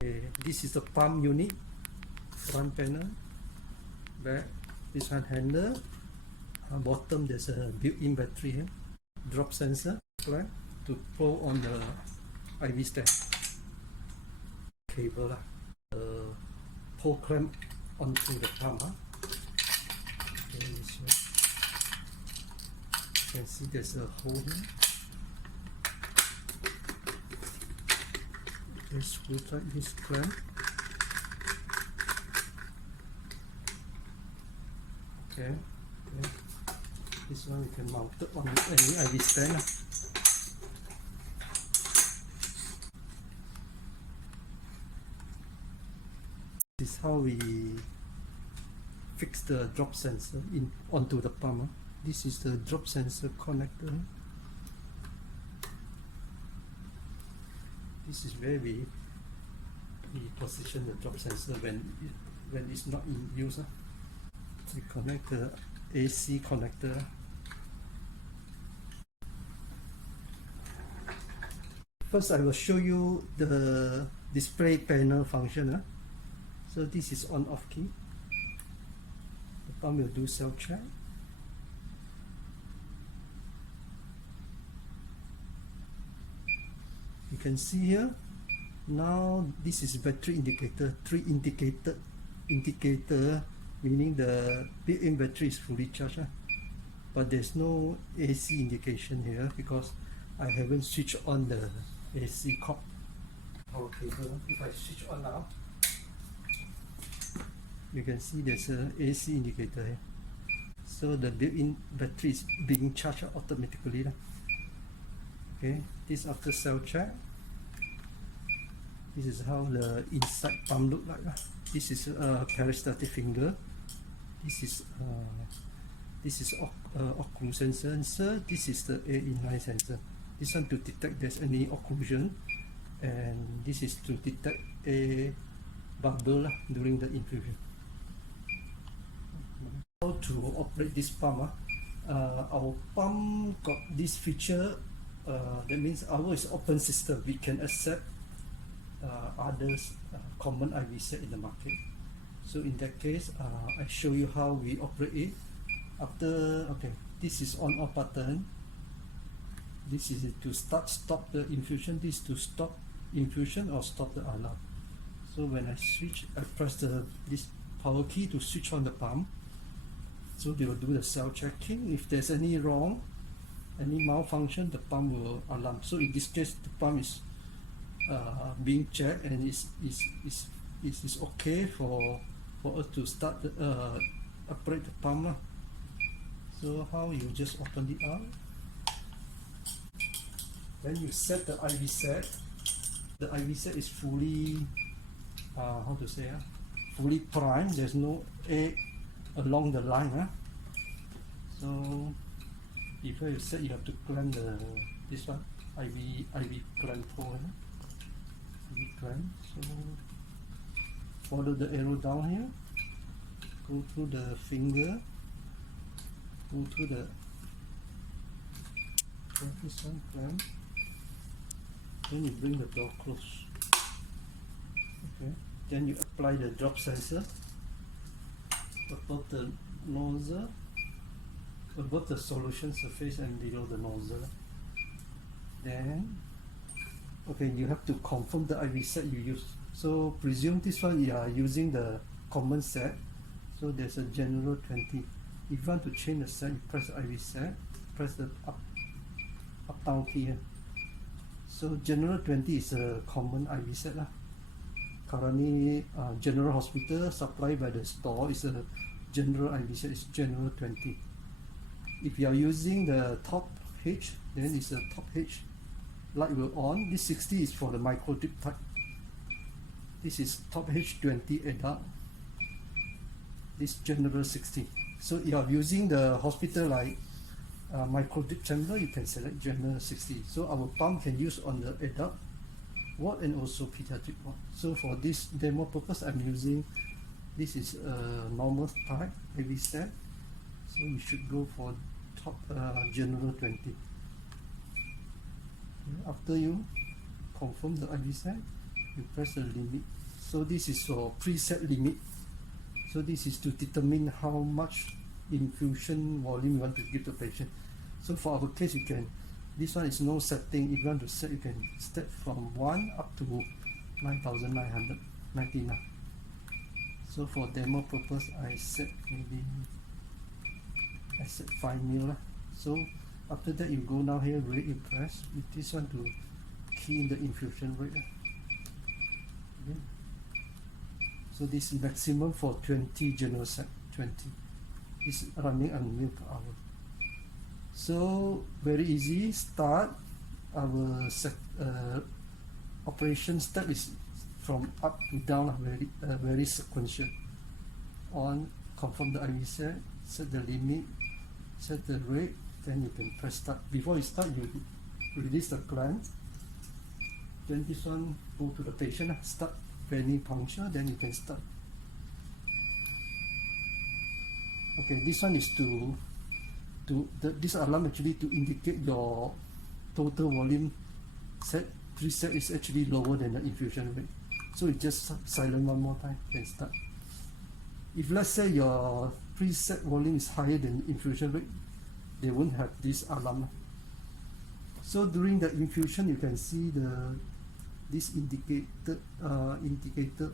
This is the pump unit, front panel, back, this one handle, bottom there's a built-in battery here, drop sensor clamp to pull on the IV stand, cable pull clamp onto the pump. Okay, this way. You can see there's a hole here. Just screw tight this clamp. Okay. This one we can mount it on any IV stand. This is how we fix the drop sensor onto the pump. This is the drop sensor connector. This is where we position the drop sensor when it's not in use. We connect the AC connector. First, I will show you the display panel function. So this is on/off key. The pump will do self check. You can see here, now this is battery indicator, 3 indicator, meaning the built-in battery is fully charged, but there's no AC indication here because I haven't switched on the AC cord power cable. If I switch on now, you can see there's a AC indicator here, so the built-in battery is being charged automatically. Okay, this after cell check. This is how the inside pump look like. This is a peristaltic finger. This is occlusion sensor. This is the air inline sensor. This one to detect there's any occlusion, and this is to detect a bubble during the infusion. How to operate this pump? Our pump got this feature. That means ours is open system. We can accept others common IV set in the market. So in that case, I show you how we operate it. After, okay, this is on/off button. This is to stop the infusion. This is to stop infusion or stop the alarm. So when I switch, I press this power key to switch on the pump. So they will do the self checking. If there's any wrong, any malfunction, the pump will alarm. So in this case, the pump is being checked and is okay for us to start operate the pump. So how you just open it up, then you set the IV set. The IV set is fully fully primed. There's no air along the line. So before you set, you have to clamp this one IV clamp hole. IV clamp. So follow the arrow down here. Go through the finger. Go through this one clamp. Then you bring the door close. Okay. Then you apply the drop sensor above the nozzle, above the solution surface and below the nozzle. Then, okay, you have to confirm the IV set you use. So presume this one you are using the common set. So there's a general 20. If you want to change the set, you press the IV set, press the up down key here. So general 20 is a common IV set. Currently, General Hospital supplied by the store is a general IV set, is general 20. If you are using the top H, then it's a top H. Light will on. This 60 is for the micro drip type. This is top H20 adult. This general 60. So if you are using the hospital like micro drip chamber, you can select general 60. So our pump can use on the adult ward and also pediatric ward. So for this demo purpose, I'm using, this is a normal type IV set. So we should go for top general 20. After you confirm the IV set, you press the limit. So this is your preset limit. So this is to determine how much infusion volume you want to give the patient. So for our case, you can, this one is no setting. If you want to set, you can set from 1 up to 9,999. So for demo purpose, I set 5 mil. So after that, you go down here, rate, you press with this one to key in the infusion rate. Okay. So this is maximum for 20 general set, 20. It's running on mil per hour. So very easy. Start our operation step is from up to down, very sequential. On, confirm the IV set the limit, set the rate, then you can press start. Before you start, you release the clamp. Then this one go to the patient, start venipuncture, then you can start. Okay, this one is this alarm actually to indicate your total volume set. Preset is actually lower than the infusion rate. So you just silent one more time, then start. If let's say your preset volume is higher than infusion rate, they won't have this alarm. So during the infusion, you can see this indicator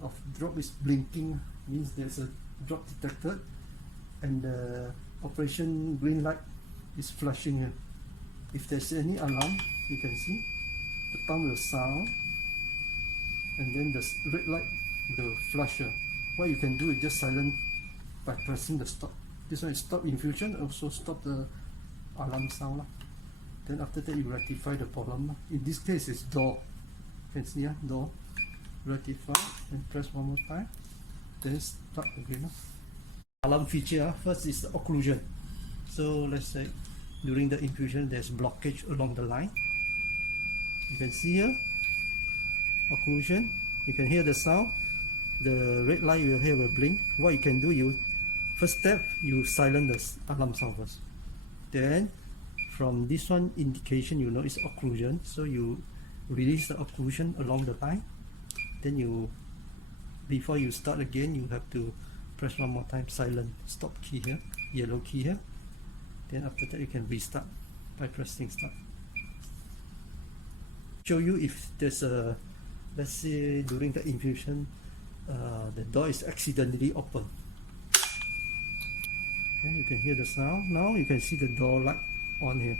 of drop is blinking, means there's a drop detected, and the operation green light is flashing here. If there's any alarm, you can see the pump will sound, and then the red light will flash here. What you can do is just silent by pressing the stop. This one is stop infusion, also stop the alarm sound. Then after that, you rectify the problem. In this case, it's door. You can see door. Rectify and press one more time. Then start again. Alarm feature, first is the occlusion. So let's say during the infusion, there's blockage along the line. You can see here, occlusion. You can hear the sound. The red light will blink. What you can do, first step, you silence the alarm sound first. Then from this one indication, you know it's occlusion. So you release the occlusion along the line. Then before you start again, you have to press one more time, silent, stop key here, yellow key here. Then after that, you can restart by pressing start. Show you if there's a, let's say during the infusion, the door is accidentally open. Okay, you can hear the sound. Now you can see the door light on here.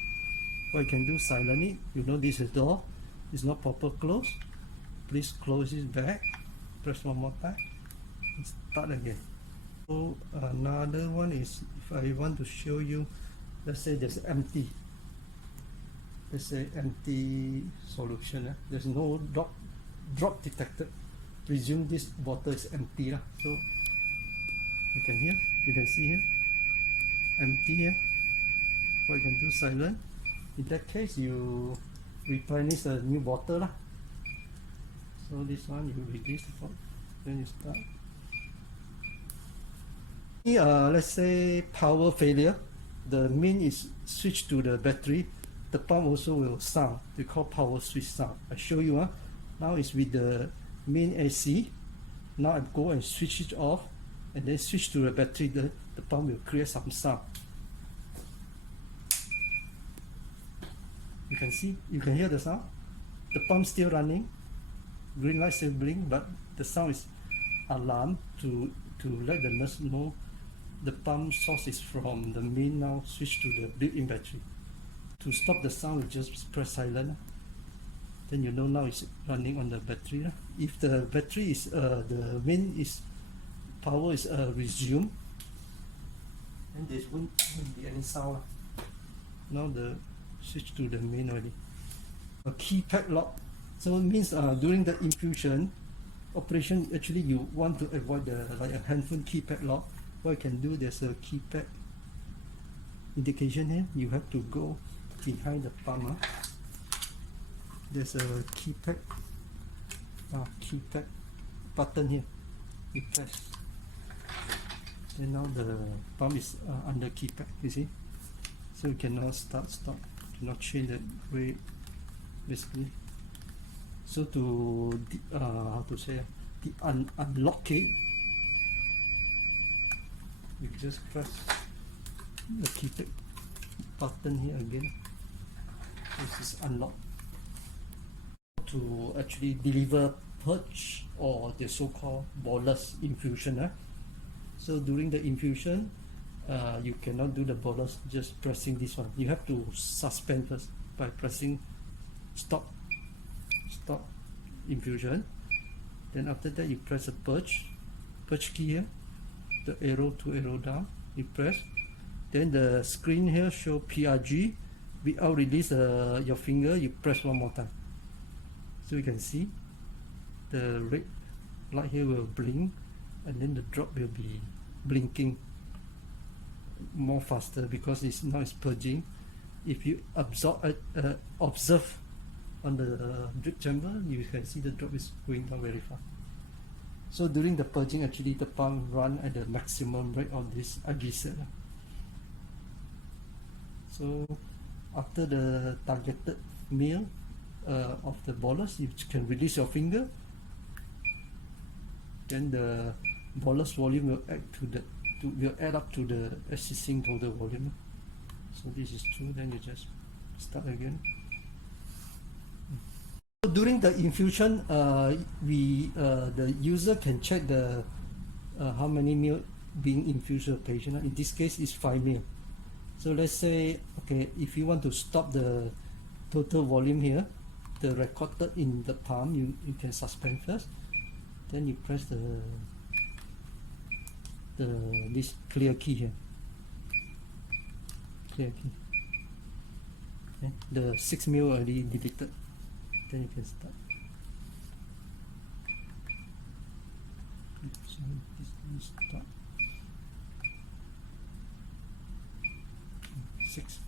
What you can do, silent it. You know this is door, it's not proper closed. Please close it back. Press one more time. And start again. So another one is, if I want to show you, let's say there's empty. Let's say empty solution. There's no drop detected. Presume this bottle is empty. So you can see here, empty here. What you can do, silent. In that case, you replenish a new bottle. So this one, you release the bottle, then you start. Let's say power failure. The main is switched to the battery. The pump also will sound. We call power switch sound. I show you. Now it's with the main AC. Now I go and switch it off, and then switch to the battery. The pump will create some sound. You can see, you can hear the sound. The pump still running. Green light still blink, but the sound is alarm to let the nurse know the pump source is from the main. Now switch to the built-in battery. To stop the sound, you just press silent. Then you know now it's running on the battery. If the battery is the main is power is resumed, then there won't be any sound. Now the switch to the main already. A keypad lock. So it means during the infusion operation, actually you want to avoid like a handphone keypad lock. What you can do, there's a keypad indication here. You have to go behind the pump. There's a keypad button here. You press. And now the pump is under keypad. You see? So you cannot start, stop. Cannot change the rate. Basically, So to how to say, unlock it, you just press the keypad button here again. This is unlock. To actually deliver purge or the so-called bolus infusion. So during the infusion, you cannot do the bolus just pressing this one. You have to suspend first by pressing stop infusion. Then after that you press a purge key here, the arrow to arrow down, you press. Then the screen here show PRG. Without release your finger, you press one more time. So you can see the red light here will blink, and then the drop will be blinking more faster because now it's purging. If you observe on the drip chamber, you can see the drop is going down very fast. So during the purging, actually the pump run at the maximum rate of this IG set. So after the targeted meal of the bolus, you can release your finger. Then the bolus volume will add up to the existing total volume. So this is true. Then you just start again. During the infusion, the user can check the how many ml being infused to the patient. In this case, it's 5 ml. So let's say, okay, if you want to stop the total volume here, the recorded in the palm, you can suspend first. Then you press this clear key here. Clear key. Okay. The 6 ml already deleted. Then you can start. So this is start. 6.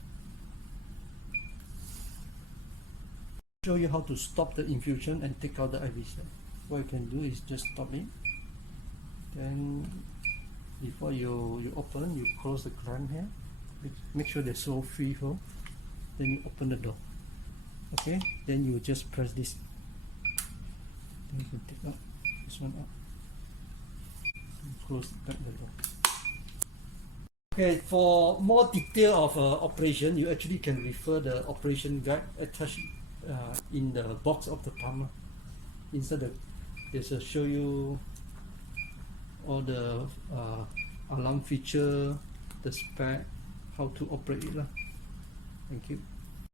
Show you how to stop the infusion and take out the IV set. What you can do is just stop it. Then before you open, you close the clamp here. Make sure there's no free flow. Then you open the door. Okay, then you just press this. Then you can take out this one out and close back the door. Okay, for more detail of operation, you actually can refer the operation guide attached in the box of the pump. Inside this will show you all the alarm feature, the spec, how to operate it. Thank you.